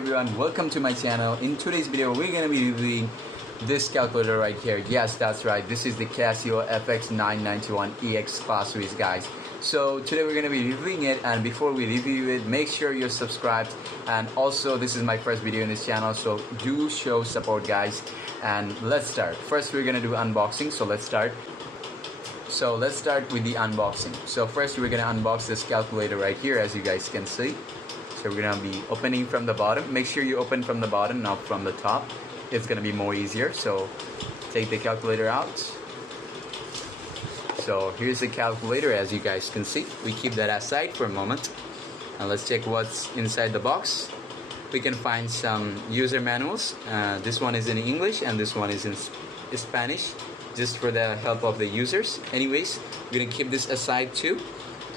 everyone, welcome to my channel. In today's video we're going to be reviewing this calculator right here. Yes, that's right, this is the Casio fx-991EX CLASSWIZ, guys. So today we're going to be reviewing it, and before we review it, make sure you're subscribed, and also this is my first video in this channel, so do show support, guys. And let's start. First we're going to do unboxing, so let's start. So let's start with the unboxing. So first we're going to unbox this calculator right here, as you guys can see. So we're going to be opening from the bottom. Make sure you open from the bottom, not from the top. It's going to be more easier. So take the calculator out. So here's the calculator, as you guys can see. We keep that aside for a moment. And let's check what's inside the box. We can find some user manuals. This one is in English and this one is in Spanish, just for the help of the users. Anyways, we're going to keep this aside too.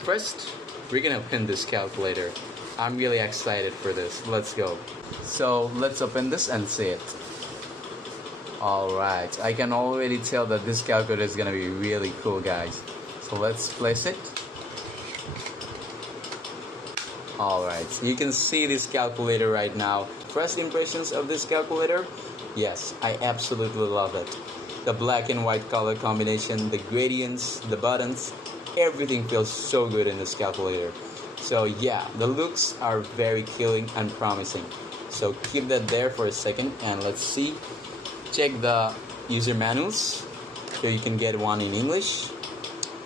First, we're going to open this calculator. I'm really excited for this. Let's go. So let's open this and see it. Alright, I can already tell that this calculator is gonna be really cool, guys. So let's place it. Alright, so you can see this calculator right now. First impressions of this calculator? Yes, I absolutely love it. The black and white color combination, the gradients, the buttons, everything feels so good in this calculator. So yeah, the looks are very killing and promising. So keep that there for a second and let's see. Check the user manuals. So you can get one in English.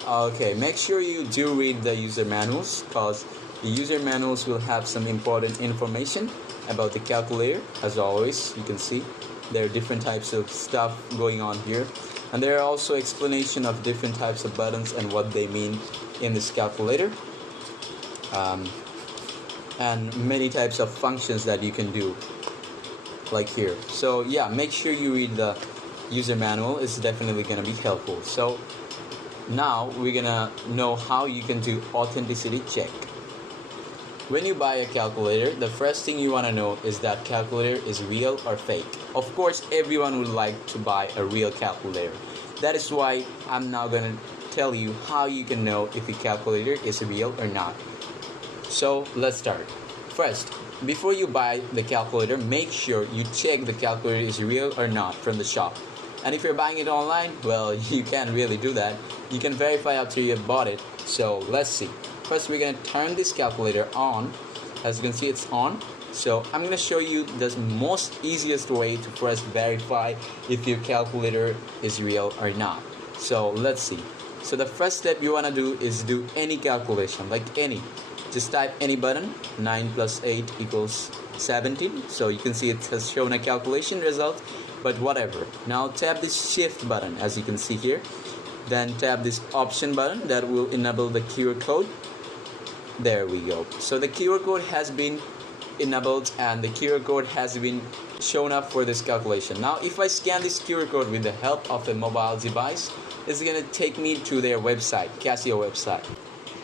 Okay, make sure you do read the user manuals, because the user manuals will have some important information about the calculator. As always, you can see there are different types of stuff going on here. And there are also explanation of different types of buttons and what they mean in this calculator. And many types of functions that you can do, like here. So yeah, make sure you read the user manual. It's definitely gonna be helpful. So now we're gonna know how you can do authenticity check. When you buy a calculator, the first thing you want to know is that calculator is real or fake. Of course, everyone would like to buy a real calculator. That is why I'm now gonna tell you how you can know if a calculator is real or not. So let's start. First, before you buy the calculator, make sure you check the calculator is real or not from the shop. And if you're buying it online, well, you can't really do that. You can verify after you've bought it. So let's see. First, we're going to turn this calculator on. As you can see, it's on. So I'm going to show you the most easiest way to first verify if your calculator is real or not. So let's see. So the first step you want to do is do any calculation, like any. Just type any button. 9 plus 8 equals 17. So you can see it has shown a calculation result, but whatever. Now tap this shift button, as you can see here. Then tap this option button that will enable the QR code. There we go. So the QR code has been enabled and the QR code has been shown up for this calculation. Now if I scan this QR code with the help of a mobile device, it's gonna take me to their website, Casio website.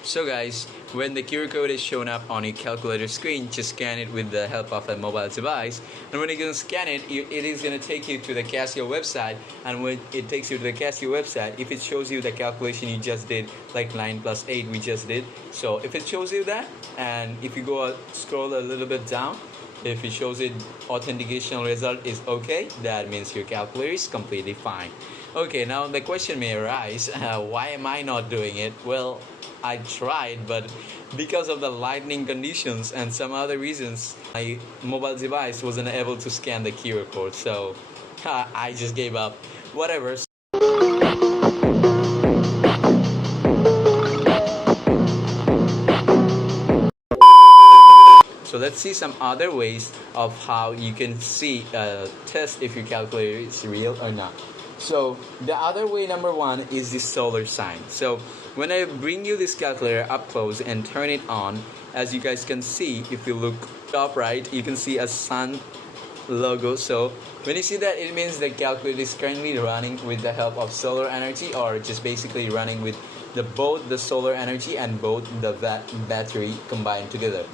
So guys, when the QR code is shown up on your calculator screen, just scan it with the help of a mobile device. And when you're going to scan it, it is going to take you to the Casio website. And when it takes you to the Casio website, if it shows you the calculation you just did, like 9 plus 8 we just did. So if it shows you that, and if you go scroll a little bit down, if it shows it authentication result is okay, that means your calculator is completely fine. Okay, now the question may arise, why am I not doing it? Well, I tried, but because of the lightning conditions and some other reasons, my mobile device wasn't able to scan the QR code, so I just gave up. Whatever. So let's see some other ways of how you can see, test if your calculator is real or not. So the other way, number one, is the solar sign. So when I bring you this calculator up close and turn it on, as you guys can see, if you look top right, you can see a sun logo. So when you see that, it means the calculator is currently running with the help of solar energy, or just basically running with both the solar energy and both the battery combined together.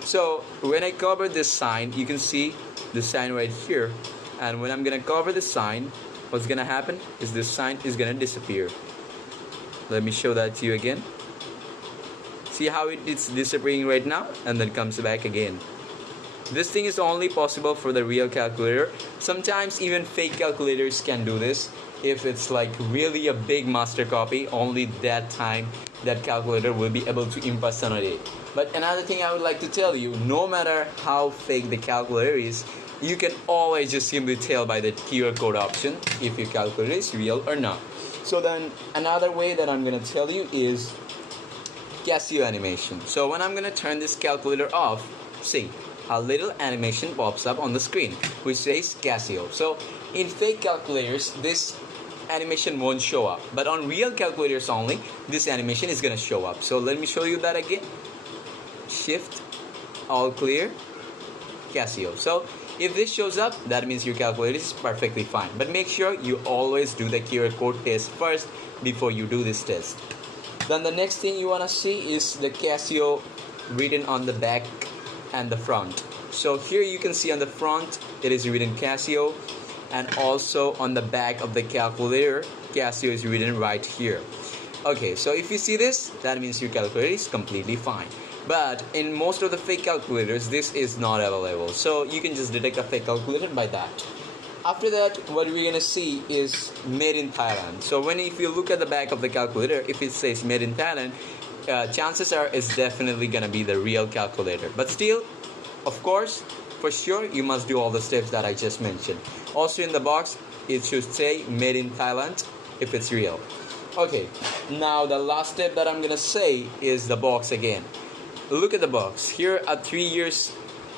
So when I cover this sign, you can see the sign right here, and when I'm gonna cover the sign, what's gonna happen is this sign is gonna disappear. Let me show that to you again. See how it's disappearing right now and then comes back again. This thing is only possible for the real calculator. Sometimes even fake calculators can do this. If it's like really a big master copy, only that time that calculator will be able to impersonate it. But another thing I would like to tell you, no matter how fake the calculator is, you can always just simply tell by the QR code option if your calculator is real or not. So then another way that I'm going to tell you is Casio animation. So when I'm going to turn this calculator off, see, a little animation pops up on the screen which says Casio. So in fake calculators, this animation won't show up, but on real calculators only, this animation is going to show up. So let me show you that again. Shift, all clear, Casio. So if this shows up, that means your calculator is perfectly fine. But make sure you always do the QR code test first before you do this test. Then the next thing you want to see is the Casio written on the back and the front. So here you can see on the front it is written Casio, and also on the back of the calculator Casio is written right here. Okay, so if you see this, that means your calculator is completely fine. But in most of the fake calculators, this is not available, so you can just detect a fake calculator by that. After that, what we're gonna see is made in Thailand. So if you look at the back of the calculator, if it says made in Thailand, chances are it's definitely gonna be the real calculator. But still, of course, for sure, you must do all the steps that I just mentioned. Also in the box, it should say made in Thailand if it's real. Okay, now the last step that I'm gonna say is the box again. Look at the box. Here a 3 years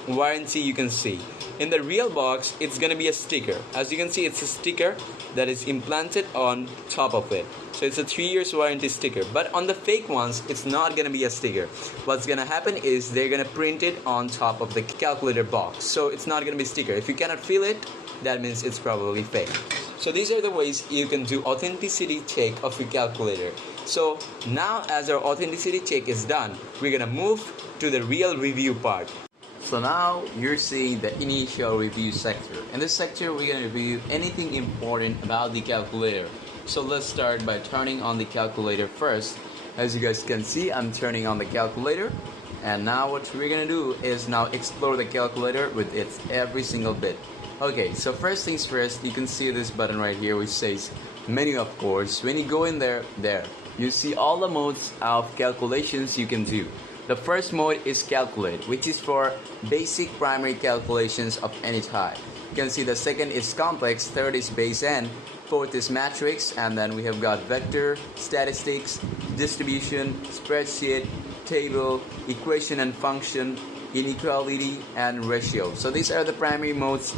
warranty you can see. In the real box, it's gonna be a sticker. As you can see, it's a sticker that is implanted on top of it. So it's a 3 years warranty sticker. But on the fake ones, it's not gonna be a sticker. What's gonna happen is they're gonna print it on top of the calculator box. So it's not gonna be a sticker. If you cannot feel it, that means it's probably fake. So these are the ways you can do authenticity check of your calculator. So now as our authenticity check is done, we're gonna move to the real review part. So now you're seeing the initial review sector. In this sector, we're gonna review anything important about the calculator. So let's start by turning on the calculator first. As you guys can see, I'm turning on the calculator. And now what we're gonna do is now explore the calculator with its every single bit. Okay, so first things first, you can see this button right here which says menu, of course. When you go in there, you see all the modes of calculations you can do. The first mode is calculate, which is for basic primary calculations of any type. You can see the second is complex, third is base n, fourth is matrix, and then we have got vector, statistics, distribution, spreadsheet, table, equation and function, inequality, and ratio. So these are the primary modes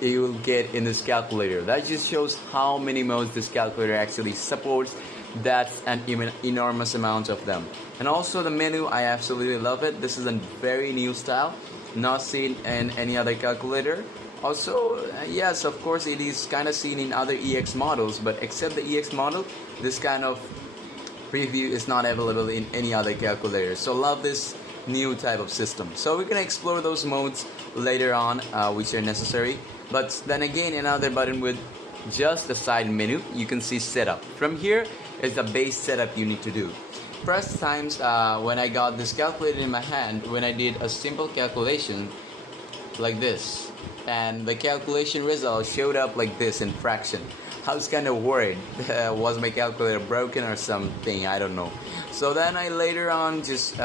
you will get in this calculator. That just shows how many modes this calculator actually supports. That's an enormous amount of them. And also the menu, I absolutely love it. This is a very new style, not seen in any other calculator. Also, yes, of course it is kind of seen in other EX models, but except the EX model, this kind of preview is not available in any other calculator. So love this new type of system. So we're gonna explore those modes later on, which are necessary. But then again, another button with just the side menu, you can see setup. From here is the base setup you need to do. First times when I got this calculator in my hand, when I did a simple calculation like this, and the calculation result showed up like this in fraction, I was kind of worried. Was my calculator broken or something? I don't know. So then I later on just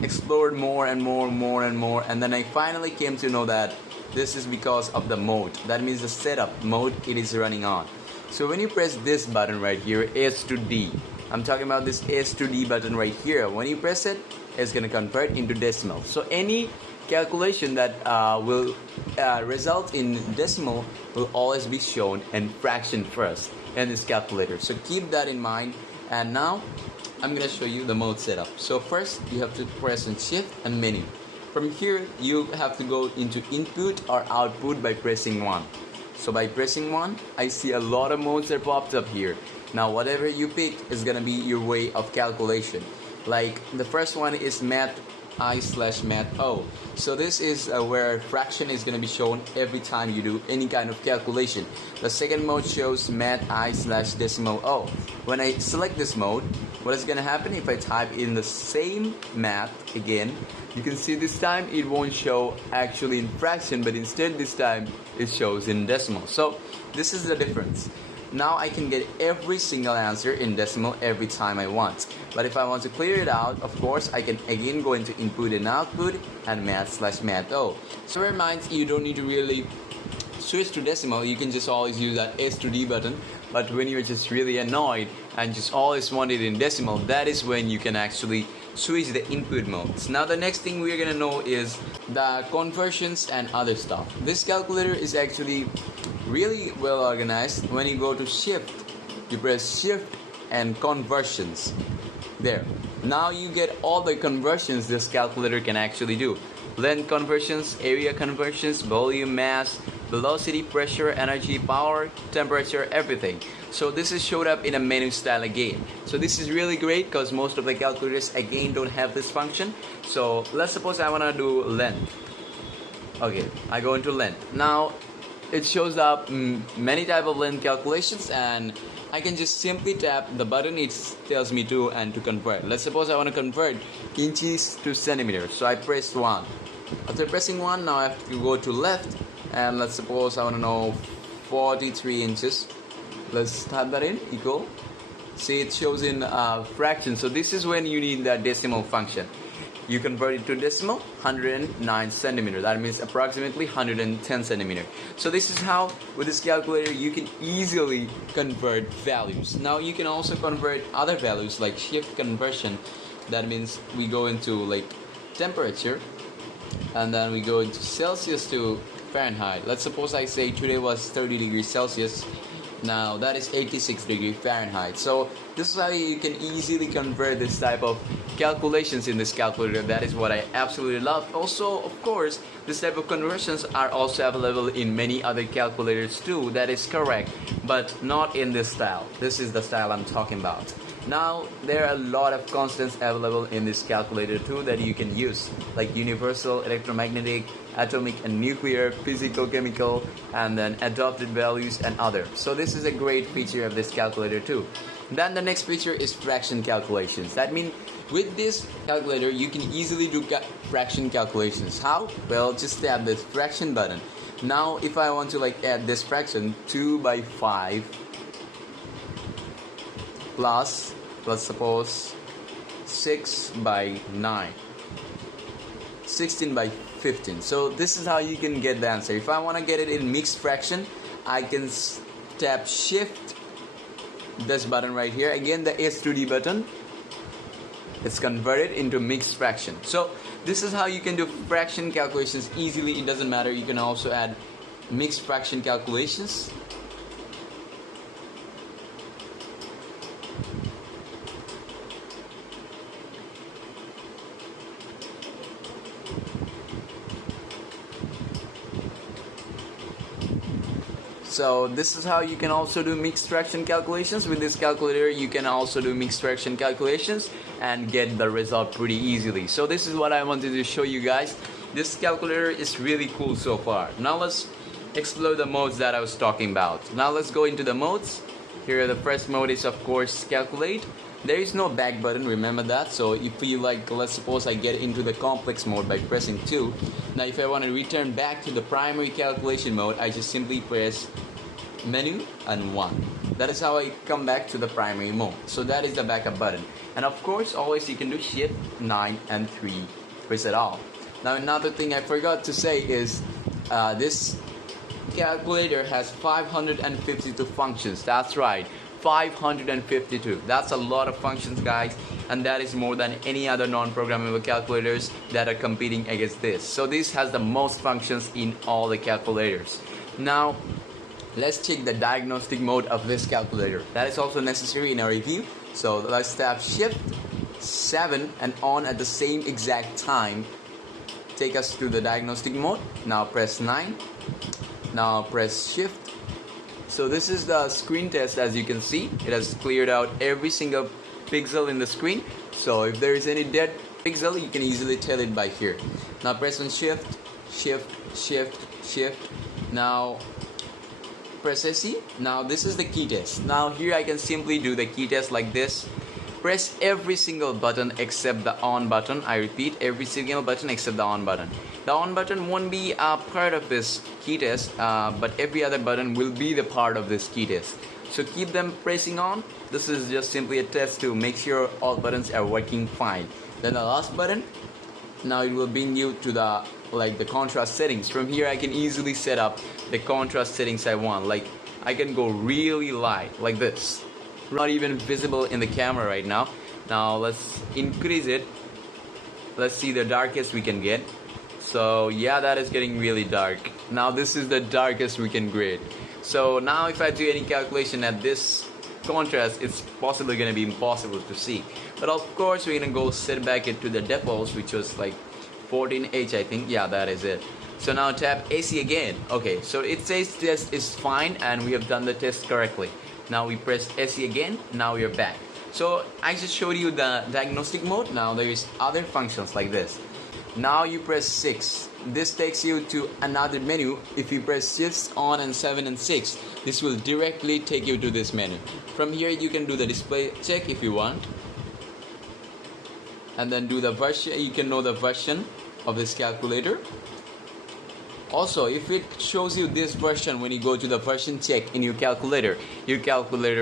explored more and more, and then I finally came to know that this is because of the mode. That means the setup mode it is running on. So when you press this button right here, S to D, I'm talking about this S to D button right here. When you press it, it's going to convert into decimal. So any calculation that will result in decimal will always be shown in fraction first in this calculator. So keep that in mind. And now I'm going to show you the mode setup. So first you have to press on shift and menu. From here you have to go into input or output by pressing 1. So by pressing 1, I see a lot of modes that popped up here. Now whatever you pick is gonna be your way of calculation. Like the first one is math i/math-o. So this is where fraction is going to be shown every time you do any kind of calculation. The second mode shows math-i/decimal-o. When I select this mode, what is going to happen if I type in the same math again? You can see this time it won't show actually in fraction, but instead this time it shows in decimal. So this is the difference. Now I can get every single answer in decimal every time I want. But if I want to clear it out, of course, I can again go into input and output and math/math-o. So remind you don't need to really switch to decimal. You can just always use that S to D button. But when you're just really annoyed and just always want it in decimal, that is when you can actually switch the input modes. Now the next thing we're gonna know is the conversions and other stuff. This calculator is actually really well organized. When you go to shift, you press shift and conversions. There. Now you get all the conversions this calculator can actually do. Length conversions, area conversions, volume, mass, velocity, pressure, energy, power, temperature, everything. So this is showed up in a menu style again. So this is really great because most of the calculators again don't have this function. So let's suppose I want to do length. Okay, I go into length. Now it shows up many type of length calculations, and I can just simply tap the button it tells me to and to convert. Let's suppose I want to convert inches to centimeters. So I press 1. After pressing 1, now I have to go to left, and let's suppose I want to know 43 inches. Let's type that in, equal. See, it shows in fraction. So this is when you need that decimal function. You convert it to decimal, 109 centimeter. That means approximately 110 centimeter. So this is how, with this calculator, you can easily convert values. Now you can also convert other values like shift conversion. That means we go into like temperature, and then we go into Celsius to Fahrenheit. Let's suppose I say today was 30 degrees Celsius. Now that is 86 degrees Fahrenheit. So this is how you can easily convert this type of calculations in this calculator. That is what I absolutely love. Also, of course, this type of conversions are also available in many other calculators too. That is correct, but not in this style. This is the style I'm talking about. Now there are a lot of constants available in this calculator too that you can use, like universal, electromagnetic, atomic and nuclear, physical, chemical, and then adopted values and other. So this is a great feature of this calculator too. Then the next feature is fraction calculations. That means with this calculator you can easily do fraction calculations. How? Well, just tap this fraction button. Now if I want to like add this fraction, 2/5 plus, let's suppose 6/9, 16/15. So this is how you can get the answer. If I want to get it in mixed fraction, I can tap shift, this button right here, again the S to D button. It's converted into mixed fraction. So this is how you can do fraction calculations easily. It doesn't matter, you can also add mixed fraction calculations. So this is how you can also do mixed fraction calculations. With this calculator you can also do mixed fraction calculations and get the result pretty easily. So this is what I wanted to show you guys. This calculator is really cool so far. Now let's explore the modes that I was talking about. Now let's go into the modes. Here the first mode is of course calculate. There is no back button, remember that. So if you like, let's suppose I get into the complex mode by pressing 2. Now if I want to return back to the primary calculation mode, I just simply press menu and 1. That is how I come back to the primary mode. So that is the backup button. And of course always you can do shift 9 and 3, press it all. Now another thing I forgot to say is this calculator has 552 functions. That's right, 552. That's a lot of functions, guys, and that is more than any other non-programmable calculators that are competing against this. So this has the most functions in all the calculators. Now let's check the diagnostic mode of this calculator. That is also necessary in our review. So let's tap shift 7 and on at the same exact time. Take us to the diagnostic mode. Now press 9. Now press shift. So this is the screen test. As you can see, it has cleared out every single pixel in the screen. So if there is any dead pixel, you can easily tell it by here. Now press on shift, shift, shift, shift. Now press SE. Now this is the key test. Now here I can simply do the key test like this. Press every single button except the on button. I repeat, every single button except the on button. The on button won't be a part of this key test, but every other button will be the part of this key test. So keep them pressing on. This is just simply a test to make sure all buttons are working fine. Then the last button, now it will bring you to the contrast settings. From here I can easily set up the contrast settings I want. Like I can go really light like this. Not even visible in the camera right now. Now let's increase it. Let's see the darkest we can get. So yeah, that is getting really dark. Now this is the darkest we can get. So now if I do any calculation at this contrast, it's possibly going to be impossible to see. But of course we're going to go set back it to the defaults, which was like 14H I think. Yeah, that is it. So now tap AC again. Okay, so it says test is fine and we have done the test correctly. Now we press SE again. Now we are back. So I just showed you the diagnostic mode. Now there is other functions like this. Now you press 6. This takes you to another menu. If you press shifts on and 7 and 6, this will directly take you to this menu. From here you can do the display check if you want, and then do the version. You can know the version of this calculator. Also, if it shows you this version when you go to the version check in your calculator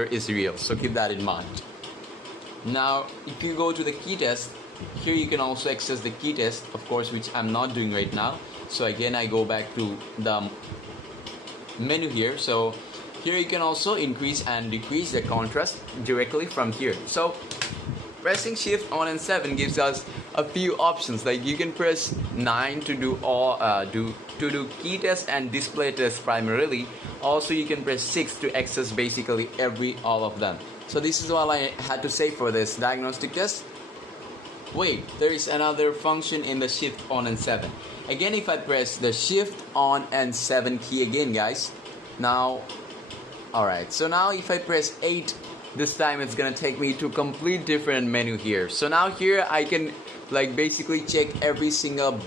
is real. So keep that in mind. Now, if you go to the key test, here you can also access the key test, of course, which I'm not doing right now. So again, I go back to the menu here. So here you can also increase and decrease the contrast directly from here. So pressing shift on and 7 gives us a few options. Like you can press 9 to do all do key test and display test primarily. Also you can press 6 to access basically all of them. So this is all I had to say for this diagnostic test. Wait, there is another function in the shift on and 7. Again, if I press the shift on and 7 key again, guys. Now, alright, so now if I press 8, this time it's gonna take me to complete different menu here. So now here I can like basically check every single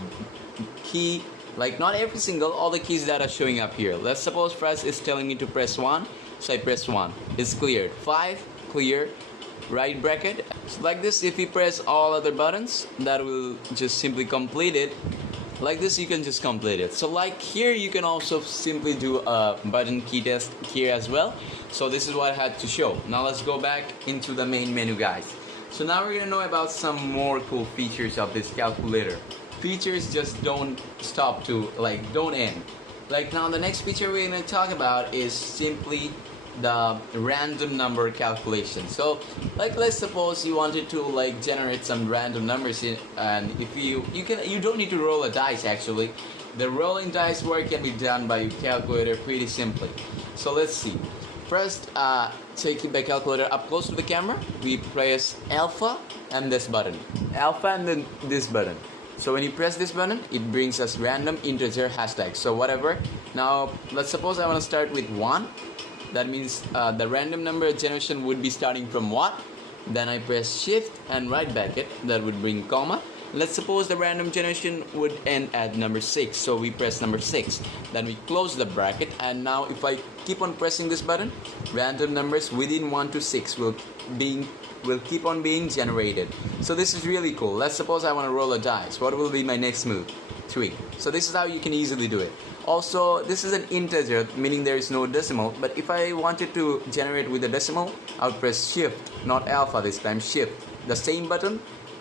key, like not every single, all the keys that are showing up here. Let's suppose press is telling me to press 1, so I press 1. It's cleared. 5, clear. Right bracket. So like this, if you press all other buttons, that will just simply complete it. Like this, you can just complete it. So like here, you can also simply do a button key test here as well. So this is what I had to show. Now let's go back into the main menu, guys. So now we're gonna know about some more cool features of this calculator. Features just don't stop to, like, don't end. Like now the next feature we're gonna talk about is simply the random number calculation. So like let's suppose you wanted to like generate some random numbers in, and if you don't need to roll a dice. Actually the rolling dice work can be done by your calculator pretty simply. So let's see. First, taking the calculator up close to the camera, we press alpha and this button, alpha and then this button. So when you press this button, it brings us random integer hashtag. So whatever. Now let's suppose I want to start with 1. That means the random number generation would be starting from what? Then I press shift and right bracket. That would bring comma. Let's suppose the random generation would end at number 6. So we press number 6. Then we close the bracket. And now if I keep on pressing this button, random numbers within 1 to 6 will keep on being generated. So this is really cool. Let's suppose I want to roll a dice. What will be my next move? 3. So this is how you can easily do it. Also, this is an integer, meaning there is no decimal. But if I wanted to generate with a decimal, I'll press shift, not alpha this time, shift. The same button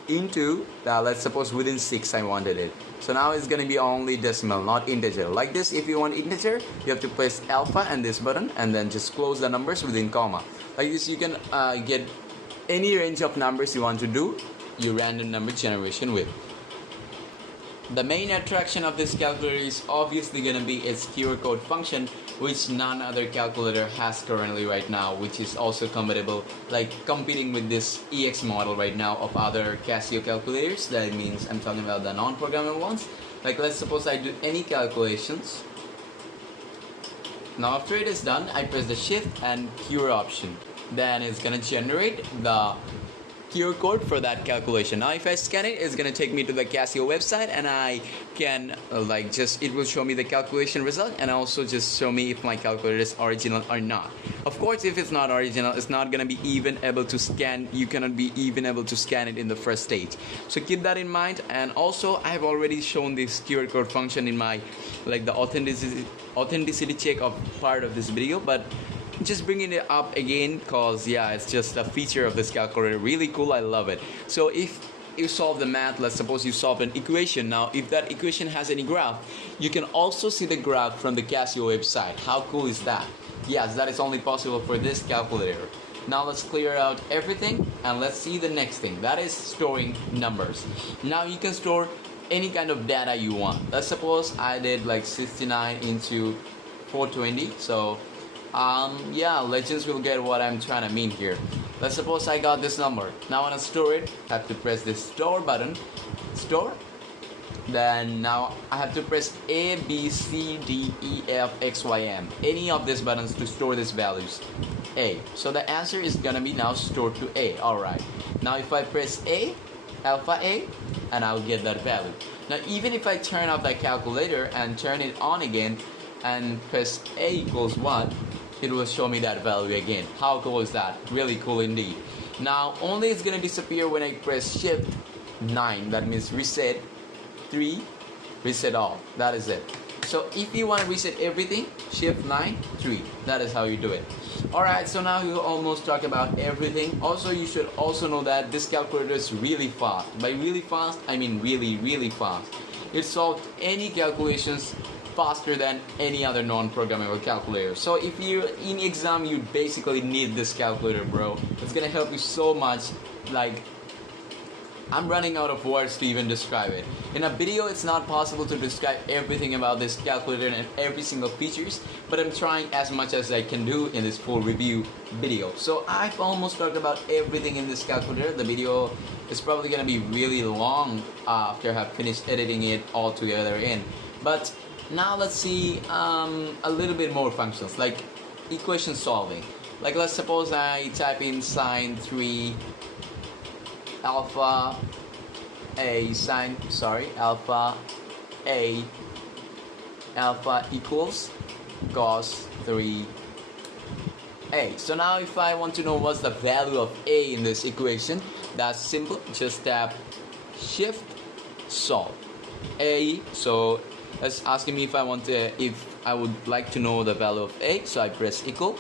into, let's suppose within 6 I wanted it. So now it's going to be only decimal, not integer. Like this, if you want integer, you have to press alpha and this button and then just close the numbers within comma. Like this, you can get any range of numbers you want to do your random number generation with. The main attraction of this calculator is obviously going to be its QR code function, which none other calculator has currently right now, which is also compatible, like competing with this EX model right now of other Casio calculators. That means I'm talking about the non-programmable ones. Like let's suppose I do any calculations. Now after it is done, I press the shift and QR option. Then it's going to generate the QR code for that calculation. Now if I scan it, it's gonna take me to the Casio website, and I can it will show me the calculation result, and also just show me if my calculator is original or not. Of course, if it's not original, it's not gonna be even able to scan. You cannot be even able to scan it in the first stage. So keep that in mind. And also, I have already shown this QR code function in my the authenticity check of part of this video, but just bringing it up again because yeah, it's just a feature of this calculator. Really cool, I love it. So if you solve the math, let's suppose you solve an equation. Now if that equation has any graph, you can also see the graph from the Casio website. How cool is that? Yes, that is only possible for this calculator. Now let's clear out everything and let's see the next thing, that is storing numbers. Now you can store any kind of data you want. Let's suppose I did 69 into 420. So yeah, Legends will get what I'm trying to mean here. Let's suppose I got this number. Now I want to store it. I have to press this store button. Store. Then now I have to press A, B, C, D, E, F, X, Y, M. Any of these buttons to store these values. A. So the answer is gonna be now stored to A. Alright. Now if I press A, alpha A, and I'll get that value. Now even if I turn off that calculator and turn it on again and press A equals 1, it will show me that value again. How cool is that? Really cool indeed. Now only it's gonna disappear when I press shift 9. That means reset 3, reset all. That is it. So if you want to reset everything, shift 9, 3. That is how you do it. Alright, so now you almost talk about everything. Also, you should also know that this calculator is really fast. By really fast, I mean really fast. It solves any calculations faster than any other non-programmable calculator. So if you're in exam, you basically need this calculator, bro. It's gonna help you so much. I'm running out of words to even describe it. In a video, it's not possible to describe everything about this calculator and every single features, but I'm trying as much as I can do in this full review video. So I've almost talked about everything in this calculator. The video is probably gonna be really long after I have finished editing it all together in. But now let's see a little bit more functions, like equation solving. Let's suppose I type in sine 3 alpha equals cos 3a. So now if I want to know what's the value of a in this equation, that's simple. Just tap shift solve a. So it's asking me if I would like to know the value of a, so I press equal.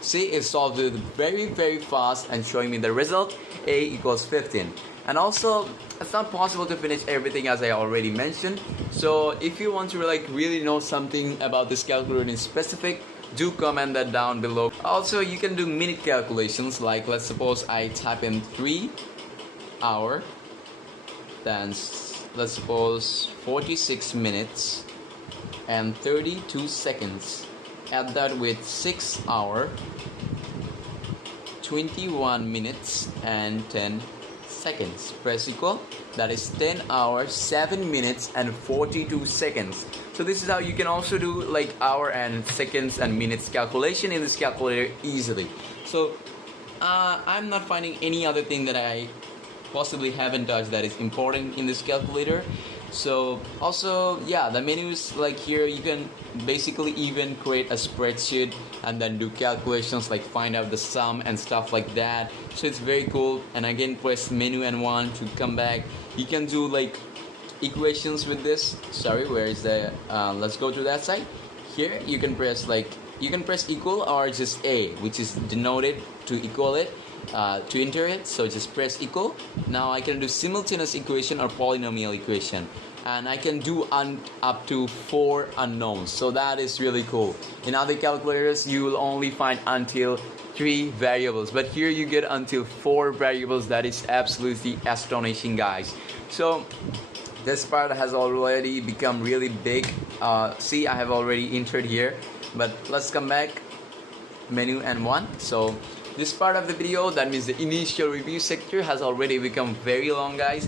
See, it solved it very fast and showing me the result. A equals 15. And also, it's not possible to finish everything as I already mentioned. So if you want to really know something about this calculator in specific, do comment that down below. Also, you can do minute calculations. Let's suppose I type in 3 hour, then let's suppose 46 minutes and 32 seconds. Add that with 6 hour, 21 minutes and 10 seconds. Press equal. That is 10 hours, 7 minutes and 42 seconds. So this is how you can also do hour and seconds and minutes calculation in this calculator easily. So I'm not finding any other thing that I possibly haven't touched that is important in this calculator. So also, yeah, the menus here, you can basically even create a spreadsheet and then do calculations find out the sum and stuff like that. So it's very cool. And again, press menu and 1 to come back. You can do equations with this. Sorry, where is the let's go to that side. Here you can press equal or just a, which is denoted to equal it. To enter it, so just press equal. Now I can do simultaneous equation or polynomial equation, and I can do up to 4 unknowns. So that is really cool. In other calculators, you will only find until 3 variables, but here you get until 4 variables. That is absolutely astonishing, guys. So this part has already become really big. See, I have already entered here, but let's come back, menu and 1. So this part of the video, that means the initial review sector, has already become very long, guys.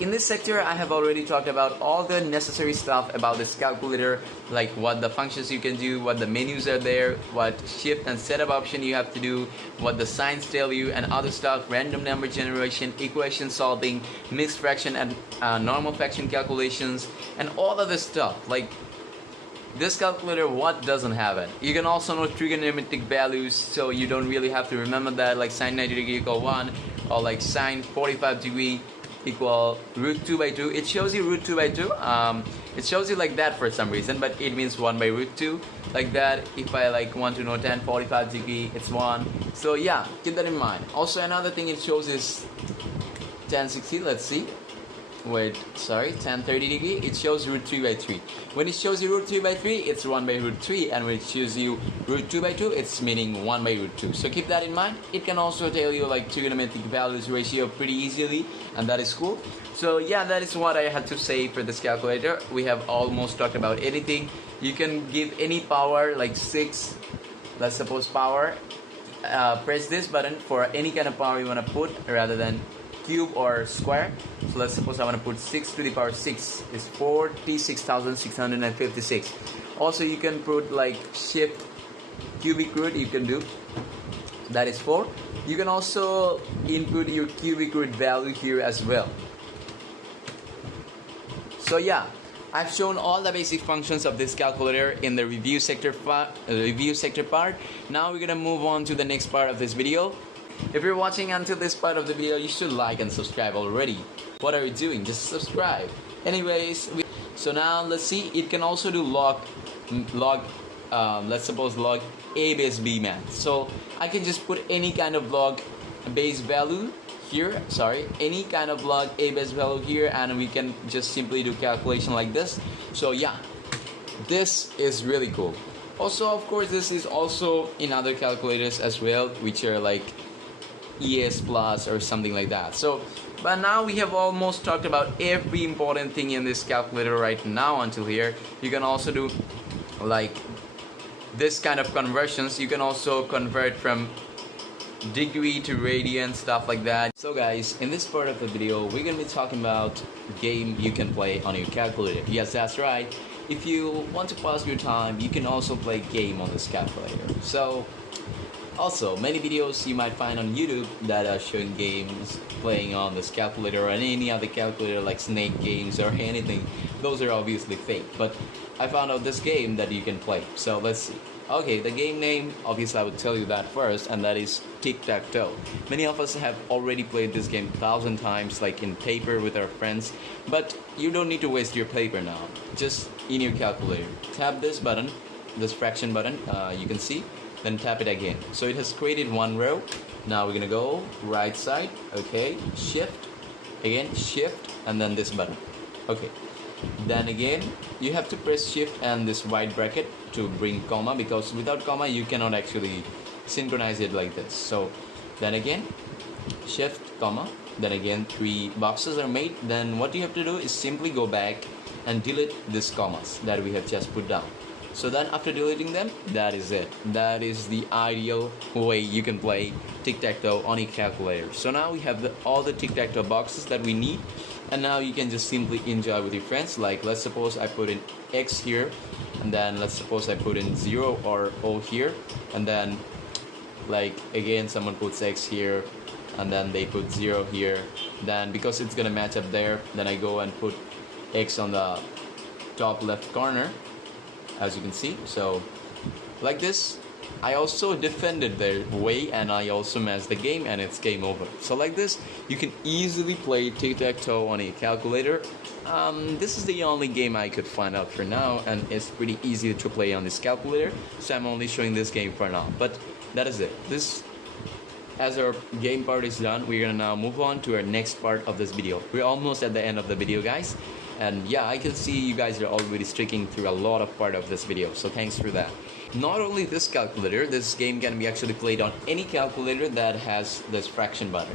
In this sector, I have already talked about all the necessary stuff about this calculator, like what the functions you can do, what the menus are there, what shift and setup option you have to do, what the signs tell you, and other stuff, random number generation, equation solving, mixed fraction and normal fraction calculations, and all other stuff. Like, this calculator, what doesn't have it? You can also know trigonometric values, so you don't really have to remember that, like sine 90 degree equal 1, or like sine 45 degree equal root 2 by 2. It shows you root 2 by 2. It shows you like that for some reason, but it means 1 by root 2. Like that, if I like want to know tan 45 degree, it's 1. So yeah, keep that in mind. Also, another thing it shows is tan 60. Let's see. Wait, sorry, tan 30 degree, it shows root 3 by 3. When it shows you root 3 by 3, it's 1 by root 3, and when it shows you root 2 by 2, it's meaning 1 by root 2. So keep that in mind. It can also tell you like trigonometric values ratio pretty easily, and that is cool. So yeah, that is what I had to say for this calculator. We have almost talked about anything. You can give any power, like 6, let's suppose power. Press this button for any kind of power you want to put rather than cube or square. So let's suppose I want to put 6 to the power 6 is 46,656. Also, you can put like shift cubic root, you can do, that is 4. You can also input your cubic root value here as well. So yeah, I've shown all the basic functions of this calculator in the review sector part. Now we're gonna move on to the next part of this video. If you're watching until this part of the video, you should like and subscribe already. What are you doing? Just subscribe. Anyways, so now let's see. It can also do log let's suppose log a base b math. So I can just put any kind of log base value here. Sorry, any kind of log a base value here, and we can just simply do calculation like this. So yeah, this is really cool. Also, of course, this is also in other calculators as well, which are like ES plus or something like that. So but now we have almost talked about every important thing in this calculator right now until here. You can also do like this kind of conversions. You can also convert from degree to radian, stuff like that. So guys, in this part of the video, we're gonna be talking about game you can play on your calculator. Yes, that's right. If you want to pass your time, you can also play game on this calculator. So also, many videos you might find on YouTube that are showing games playing on this calculator or any other calculator like snake games or anything. Those are obviously fake, but I found out this game that you can play. So let's see. Okay, the game name, obviously I would tell you that first, and that is tic-tac-toe. Many of us have already played this game 1,000 times, like in paper with our friends, but you don't need to waste your paper now. Just in your calculator, tap this button, this fraction button, you can see, then tap it again. So it has created one row. Now we're gonna go right side, okay, shift, again shift, and then this button. Okay, then again you have to press shift and this white bracket to bring comma, because without comma you cannot actually synchronize it like this. So then again shift comma, then again 3 boxes are made. Then what you have to do is simply go back and delete these commas that we have just put down. So then after deleting them, that is it. That is the ideal way you can play tic-tac-toe on a calculator. So now we have all the tic-tac-toe boxes that we need, and now you can just simply enjoy with your friends. Like let's suppose I put in X here, and then let's suppose I put in 0 or O here, and then like again someone puts X here, and then they put 0 here. Then because it's gonna match up there, then I go and put X on the top left corner, as you can see. So like this, I also defended their way, and I also matched the game, and it's game over. So like this, you can easily play tic-tac-toe on a calculator. This is the only game I could find out for now, and it's pretty easy to play on this calculator, so I'm only showing this game for now. But that is it. As our game part is done, we're gonna now move on to our next part of this video. We're almost at the end of the video, guys. And yeah, I can see you guys are already sticking through a lot of part of this video, so thanks for that. Not only this calculator, this game can be actually played on any calculator that has this fraction button.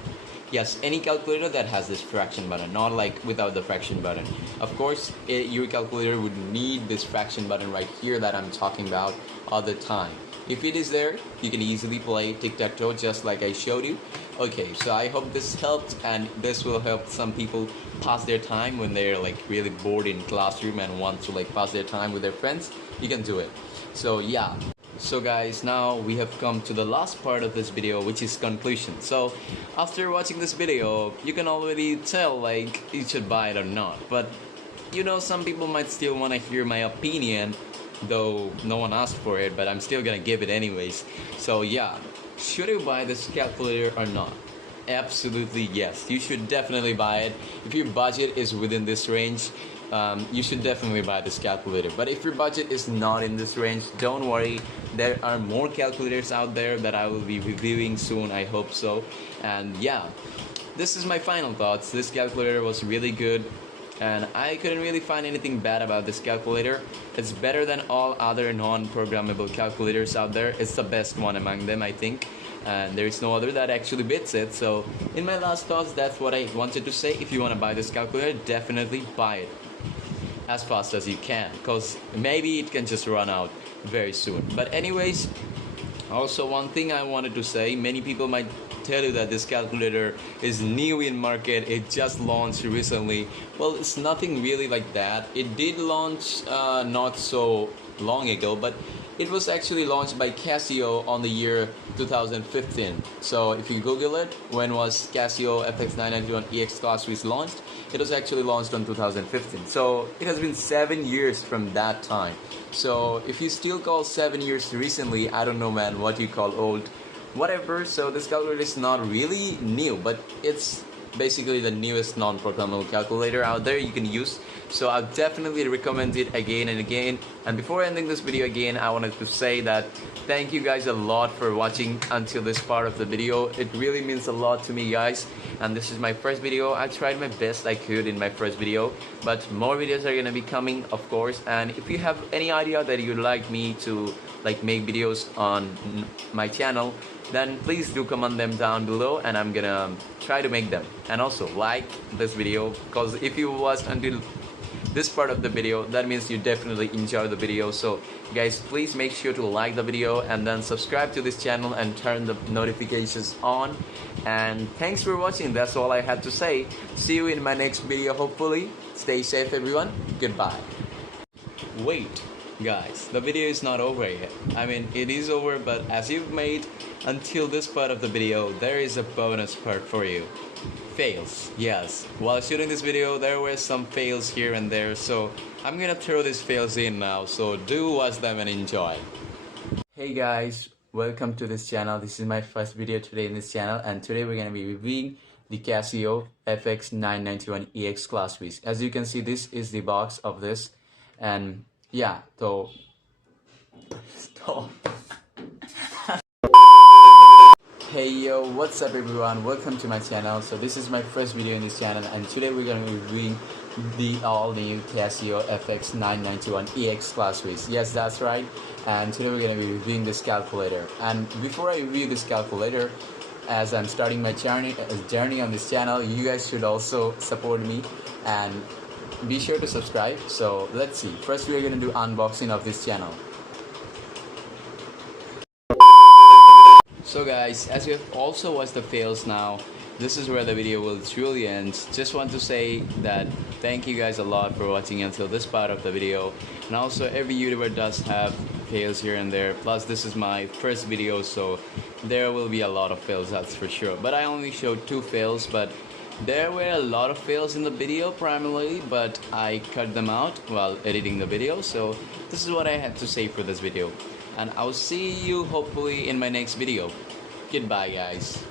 Yes, any calculator that has this fraction button, not like without the fraction button. Of course, your calculator would need this fraction button right here that I'm talking about all the time. If it is there, you can easily play tic-tac-toe just like I showed you. Okay, so I hope this helped, and this will help some people pass their time when they're like really bored in classroom and want to like pass their time with their friends. You can do it. So yeah. So guys, now we have come to the last part of this video, which is conclusion. So after watching this video, you can already tell like you should buy it or not. But you know, some people might still want to hear my opinion, though no one asked for it, but I'm still gonna give it anyways. So yeah, should you buy this calculator or not? Absolutely yes, you should definitely buy it. If your budget is within this range, you should definitely buy this calculator. But if your budget is not in this range, don't worry, there are more calculators out there that I will be reviewing soon, I hope so. And yeah, this is my final thoughts. This calculator was really good, and I couldn't really find anything bad about this calculator. It's better than all other non-programmable calculators out there. It's the best one among them, I think, and there is no other that actually beats it. So in my last thoughts, that's what I wanted to say. If you want to buy this calculator, definitely buy it as fast as you can, because maybe it can just run out very soon. But anyways, also one thing I wanted to say, many people might tell you that this calculator is new in market, it just launched recently. Well, it's nothing really like that. It did launch not so long ago, but it was actually launched by Casio on the year 2015. So if you Google it, when was Casio fx-991EX CLASSWIZ launched? It was actually launched in 2015. So it has been 7 years from that time. So if you still call 7 years recently, I don't know, man, what you call old. Whatever. So this calculator is not really new, but it's basically the newest non-programmable calculator out there you can use. So I'll definitely recommend it again and again. And before ending this video again, I wanted to say that thank you guys a lot for watching until this part of the video. It really means a lot to me, guys. And this is my first video. I tried my best I could in my first video, but more videos are gonna be coming, of course. And if you have any idea that you'd like me to like make videos on my channel, then please do comment them down below, and I'm gonna try to make them. And also like this video, because if you watched until this part of the video, that means you definitely enjoy the video. So guys, please make sure to like the video and then subscribe to this channel and turn the notifications on. And thanks for watching. That's all I had to say. See you in my next video, hopefully. Stay safe, everyone. Goodbye. Wait, guys, the video is not over yet. I mean, it is over, but as you've made until this part of the video, there is a bonus part for you. Fails. Yes, while shooting this video there were some fails here and there, so I'm gonna throw these fails in now, so do watch them and enjoy. Hey guys, welcome to this channel. This is my first video today in this channel, and today we're gonna be reviewing the Casio fx-991EX CLASSWIZ. As you can see, this is the box of this, and yeah, so stop. Hey yo, what's up everyone, welcome to my channel. So this is my first video in this channel, and today we're going to be reviewing the all new Casio fx-991EX CLASSWIZ. Yes, that's right, and today we're going to be reviewing this calculator. And before I review this calculator, as I'm starting my journey on this channel, you guys should also support me and be sure to subscribe. So let's see, first we're going to do unboxing of this channel. So guys, as you have also watched the fails now, this is where the video will truly end. Just want to say that thank you guys a lot for watching until this part of the video. And also, every YouTuber does have fails here and there. Plus, this is my first video, so there will be a lot of fails, that's for sure. But I only showed 2 fails, but there were a lot of fails in the video primarily, but I cut them out while editing the video. So this is what I had to say for this video. And I'll see you hopefully in my next video. Goodbye guys.